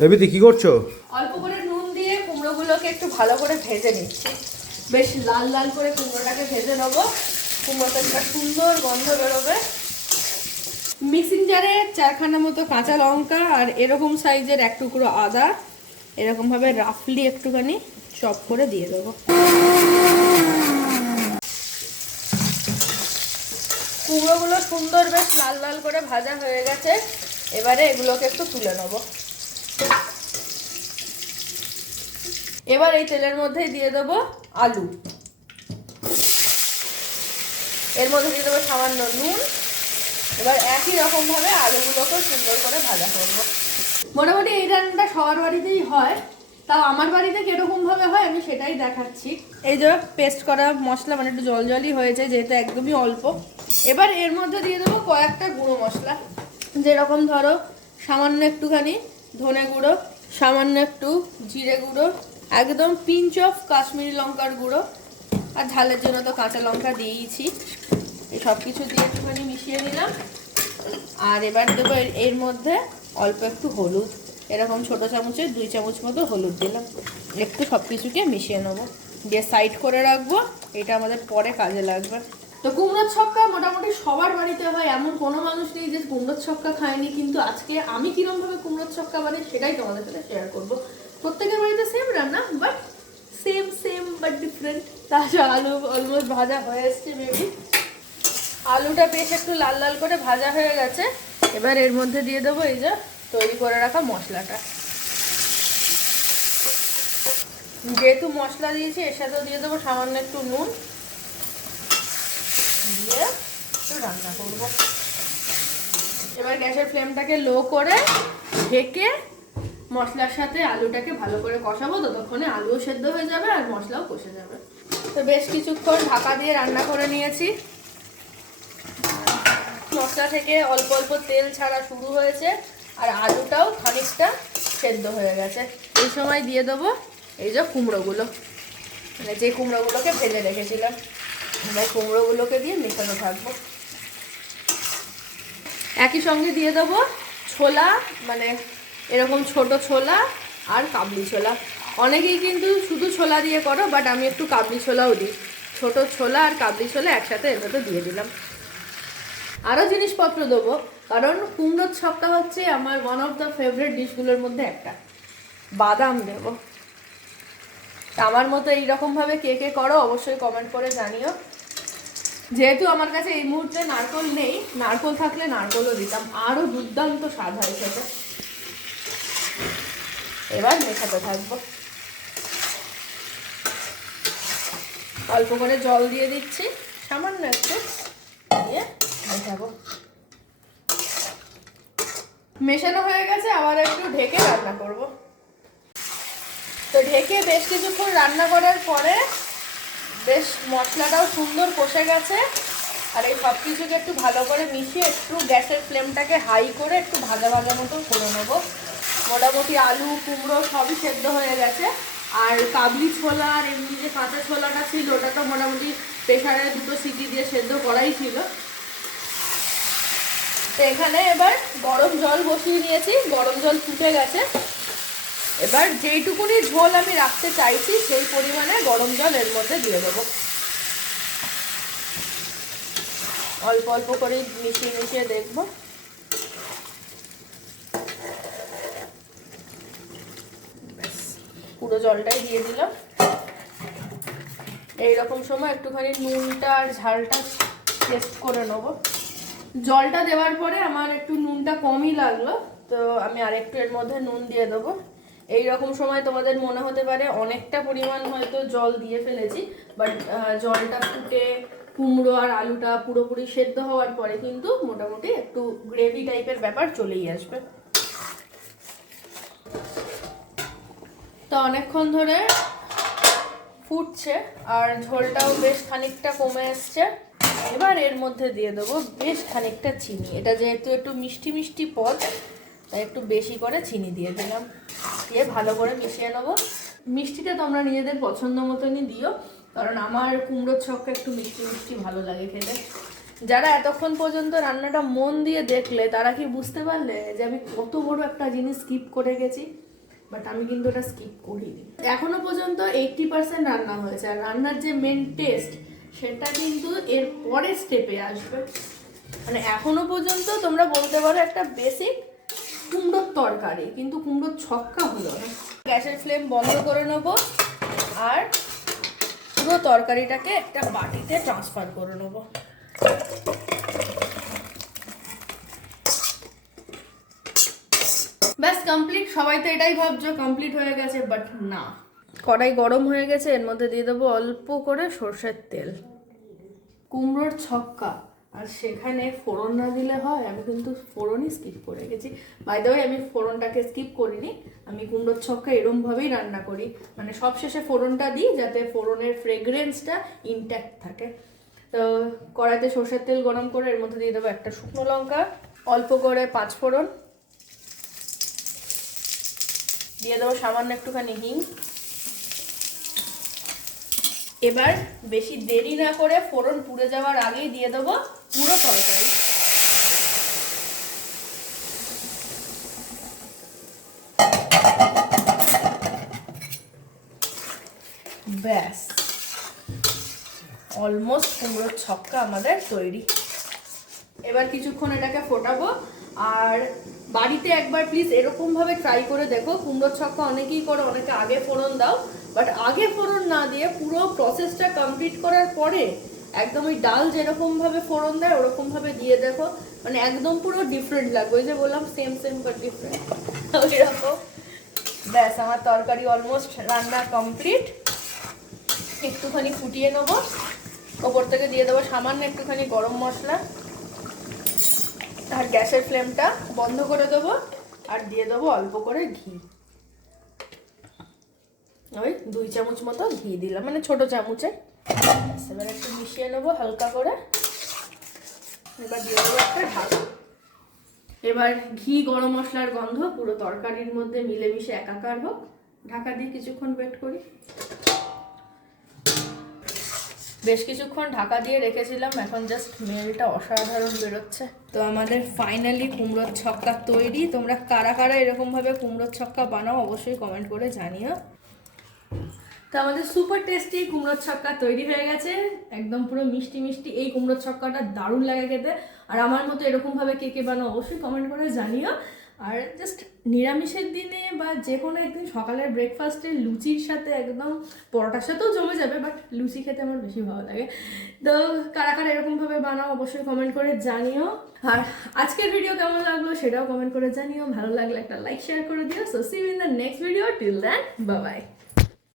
বেবিদি কি করছো? অল্প করে নুন দিয়ে কুমড়োগুলোকে একটু ভালো করে ভেজে নিচ্ছি। বেশ লাল লাল করে কুমড়োটাকে ভেজে নেবো। কুমড়োতে একটা সুন্দর গন্ধ বেরোবে। মিক্সিং জারে 4খানা মতো কাঁচা লঙ্কা আর এরকম সাইজের এক টুকরো আদা এরকমভাবে রাফলি একটুখানি চপ করে দিয়ে দেবো। কুমড়োগুলো সুন্দর বেশ লাল লাল করে ভাজা হয়ে গেছে। এবারে এগুলোকে একটু তুলে নেবো। এবার এই তেলের মধ্যে দিয়ে দেবো আলু, এর মধ্যে দিয়ে দেবো সামান্য নুন। এবার একই রকম ভাবে আলুগুলোকে সুন্দর করে ভাজা করবো। মোটামুটি এই রান্নাটা সবার বাড়িতেই হয়, তাও আমার বাড়িতে কিরকম ভাবে হয় আমি সেটাই দেখাচ্ছি। এই যে পেস্ট করা মশলা, মানে একটু জল জলই হয়েছে যেহেতু একদমই অল্প। এবার এর মধ্যে দিয়ে দেবো কয়েকটা গুঁড়ো মশলা, যেরকম ধরো সামান্য একটুখানি ধনে গুঁড়ো, সামান্য একটু জিরে গুঁড়ো, একদম পিঞ্চ অফ কাশ্মীরি লঙ্কার গুঁড়ো, আর ঝালের জন্য তো কাঁচা লঙ্কা দিয়েইছি। এই সব কিছু দিয়ে একটুখানি মিশিয়ে নিলাম। আর এবার দেবো এর মধ্যে অল্প একটু হলুদ, এরকম ছোটো চামচে 2 চামচ মতো হলুদ দিলাম। একটু সব কিছুকে মিশিয়ে নেবো, দিয়ে সাইড করে রাখবো। এটা আমাদের পরে কাজে লাগবে। তো কুমড়োর ছক্কা মোটামুটি সবার বাড়িতে হয়, এমন কোনো মানুষ নেই যে কুমড়োর ছক্কা খায়নি। কিন্তু আজকে আমি কিরমভাবে কুমড়োর ছক্কা বানাই সেটাই তোমাদের সাথে শেয়ার করবো। প্রত্যেকের বাড়িতে সেম রান্না, বাট সেম বাট ডিফারেন্ট। তাছাড়া আলু অলমোস্ট ভাজা হয়ে এসছে মেবি। আলুটা বেশ একটু লাল লাল করে ভাজা হয়ে গেছে। এবার এর মধ্যে দিয়ে দেবো এই যে তৈরি করে রাখা মশলাটা। যেহেতু মশলা দিয়েছি এর সাথেও দিয়ে দেবো সামান্য একটু নুন, দিয়ে একটু রান্না করবো। এবার গ্যাসের ফ্লেমটাকে লো করে ঢেকে মশলার সাথে আলুটাকে ভালো করে কষাবো। ততক্ষণে আলুও সেদ্ধ হয়ে যাবে আর মশলাও কষে যাবে। তো বেশ কিছুক্ষণ ঢাকা দিয়ে রান্না করে নিয়েছি। মশলা থেকে অল্প অল্প তেল ছাড়া শুরু হয়েছে আর আলুটাও খানিকটা সেদ্ধ হয়ে গেছে। এই সময় দিয়ে দেবো এই যে কুমড়োগুলো, মানে যে কুমড়োগুলোকে ভেজে রেখেছিলাম। এবার কুমড়োগুলোকে দিয়ে মেশানো থাকবো। একই সঙ্গে দিয়ে দেবো ছোলা, মানে এরকম ছোট ছোলা আর কাবলি ছোলা। অনেকেই কিন্তু শুধু ছোলা দিয়ে করো, বাট আমি একটু কাবলি ছোলাও দিই। ছোট ছোলা আর কাবলি ছোলা একসাথে এর মধ্যে দিয়ে দিলাম। আরও জিনিসপত্র দেবো, কারণ কুমড়োর ছক্কা হচ্ছে আমার ওয়ান অফ দ্য ফেভারিট ডিশগুলোর মধ্যে একটা। বাদাম দেবো। আমার মতো এইরকমভাবে কে কে করো অবশ্যই কমেন্ট করে জানিও। যেহেতু আমার কাছে এই মুহূর্তে নারকোল নেই, নারকোল থাকলে নারকোলও দিতাম, আরও দুর্দান্ত স্বাদ হয় খেতে। এবার মেশাতে থাকবো। অল্প করে জল দিয়ে দিচ্ছি, সামান্য একটু দিয়ে মেশাবো। মেশানো হয়ে গেছে, আবার একটু ঢেকে রান্না করব। তো ঢেকে বেশ কিছুক্ষণ রান্না করার পরে বেশ মশলাটাও সুন্দর কষে গেছে। আর এই সব কিছুকে একটু ভালো করে মিশিয়ে একটু গ্যাসের ফ্লেমটাকে হাই করে একটু ভাজা ভাজা মতো করে নেবো। মোটামুটি আলু কুমড়ো সবই সেদ্ধ হয়ে গেছে। আর কাবলি ছোলা আর এমনি যে কাঁচা ছোলাটা ছিল ওটা তো মোটামুটি প্রেশারে 2 সিটি দিয়ে সেদ্ধ করাই ছিল। তো এখানে এবার গরম জল বসিয়ে নিয়েছি, গরম জল ফুটে গেছে। এবার যেইটুকুনি ঝোল আমি রাখতে চাইছি সেই পরিমাণে গরম জল এর মধ্যে দিয়ে দেবো। অল্প অল্প করে মিশিয়ে মিশিয়ে দেখবো। পুরো জলটাই দিয়ে দিলাম। এইরকম সময় একটুখানি নুনটা আর ঝালটা টেস্ট করে নেবো। জলটা দেওয়ার পরে আমার একটু নুনটা কমই লাগলো, তো আমি আরেকটু এর মধ্যে নুন দিয়ে দেবো। এইরকম সময় তোমাদের মনে হতে পারে অনেকটা পরিমাণ হয়তো জল দিয়ে ফেলেছি, বাট জলটা ফুটে কুমড়ো আর আলুটা পুরোপুরি সেদ্ধ হওয়ার পরে কিন্তু মোটামুটি একটু গ্রেভি টাইপের ব্যাপার চলেই আসবে। তো অনেকক্ষণ ধরে ফুটছে আর ঝোলটাও বেশ খানিকটা কমে এসছে। এবার এর মধ্যে দিয়ে দেবো বেশ খানিকটা চিনি। এটা যেহেতু একটু মিষ্টি মিষ্টি পদ, তাই একটু বেশি করে চিনি দিয়ে দিলাম। দিয়ে ভালো করে মিশিয়ে নেবো। মিষ্টিটা তোমরা নিজেদের পছন্দ মতনই দিও, কারণ আমার কুমড়োর ছক্কা একটু মিষ্টি মিষ্টি ভালো লাগে খেতে। যারা এতক্ষণ পর্যন্ত রান্নাটা মন দিয়ে দেখলে তারা কি বুঝতে পারলে যে আমি কত বড় একটা জিনিস স্কিপ করে গেছি? বাট আমি কিন্তু ওটা স্কিপ করিনি। এখনো পর্যন্ত 80% রান্না হয়েছে, আর রান্নার যে মেন টেস্ট সেটা কিন্তু এর পরের স্টেপে আসবে। মানে এখনো পর্যন্ত তোমরা বলতে পারো একটা বেসিক কুমড়োর তরকারি, কিন্তু কুমড়োর ছক্কা হলো না। গ্যাসের ফ্লেম বন্ধ করে নেবো আর পুরো তরকারিটাকে একটা বাটিতে ট্রান্সফার করে নেবো। ব্যাস কমপ্লিট। সবাই তো এটাই ভাবছো কমপ্লিট হয়ে গেছে, বাট না। কড়াই গরম হয়ে গেছে, এর মধ্যে দিয়ে দেবো অল্প করে সর্ষের তেল। কুমড়োর ছক্কা, আর সেখানে ফোড়ন না দিলে হয়? আমি কিন্তু ফোড়নই স্কিপ করে গেছি। বাই দ্য ওয়ে, আমি ফোড়নটাকে স্কিপ করিনি, আমি কুমড়োর ছক্কা এরমভাবেই রান্না করি, মানে সবশেষে ফোড়নটা দিই যাতে ফোড়নের ফ্রেগরেন্সটা ইনট্যাক্ট থাকে। তো কড়াইতে সর্ষের তেল গরম করে এর মধ্যে দিয়ে দেবো একটা শুকনো লঙ্কা, অল্প করে 5 ফোড়ন, দিয়ে দেবো সামান্য একটুখানি হিং। এবার বেশি দেরি না করে ফোড়ন পুড়ে যাওয়ার আগেই দিয়ে দেবো পুরো তরকারি। ব্যাস, অলমোস্ট কুমড়োর ছক্কা আমাদের তৈরি। এবার কিছুক্ষণ এটাকে ফোটাবো। আর বাড়িতে একবার প্লিজ এরকমভাবে ট্রাই করে দেখো। কুমড়োর ছক্কা অনেকেই করো, অনেকে আগে ফোড়ন দাও, বাট আগে ফোড়ন না দিয়ে পুরো প্রসেসটা কমপ্লিট করার পরে একদম ওই ডাল যেরকমভাবে ফোড়ন দেয় ওরকমভাবে দিয়ে দেখো, মানে একদম পুরো ডিফারেন্ট লাগবে। ওই যে বললাম সেম সেম বাট ডিফারেন্ট, ওই রকম। ব্যাস, আমার তরকারি অলমোস্ট রান্না কমপ্লিট। একটুখানি ফুটিয়ে নেবো, ওপর থেকে দিয়ে দেবো সামান্য একটুখানি গরম মশলা, আর গ্যাসের ফ্লেমটা বন্ধ করে দেবো, আর দিয়ে দেবো অল্প করে ঘি। ওই 2 চামচ মতো ঘি দিলাম, মানে ছোট চামচে। এবার একটু মিশিয়ে নেবো হালকা করে। এবার দিয়ে দেবো একটা ঢাকা। এবার ঘি গরম মশলার গন্ধ পুরো তরকারির মধ্যে মিলেমিশে একাকার হোক। ঢাকা দিয়ে কিছুক্ষণ ওয়েট করি। বেশ কিছুক্ষণ ঢাকা দিয়ে রেখেছিলাম, এখন জাস্ট স্মেলটা অসাধারণ বেরোচ্ছে। তো আমাদের ফাইনালি কুমড়োর ছক্কা তৈরি। তোমরা কারা কারা এরকমভাবে কুমড়োর ছক্কা বানাও অবশ্যই কমেন্ট করে জানিও। তো আমাদের সুপার টেস্টি কুমড়োর ছক্কা তৈরি হয়ে গেছে, একদম পুরো মিষ্টি মিষ্টি। এই কুমড়োর ছক্কাটা দারুণ লাগে খেতে। আর আমার মতো এরকমভাবে কে কে বানাও অবশ্যই কমেন্ট করে জানিও। আর জাস্ট নিরামিষের দিনে বা যে কোনো একদিন সকালের ব্রেকফাস্টে লুচির সাথে, একদম পরোটার সাথেও জমে যাবে, বাট লুচি খেতে আমার বেশি ভালো লাগে। তো কারা কারা এরকমভাবে বানাও অবশ্যই কমেন্ট করে জানিও। আর আজকের ভিডিও কেমন লাগলো সেটাও কমেন্ট করে জানিও। ভালো লাগলে একটা লাইক শেয়ার করে দিও। So see you in the next video. Till then, bye by.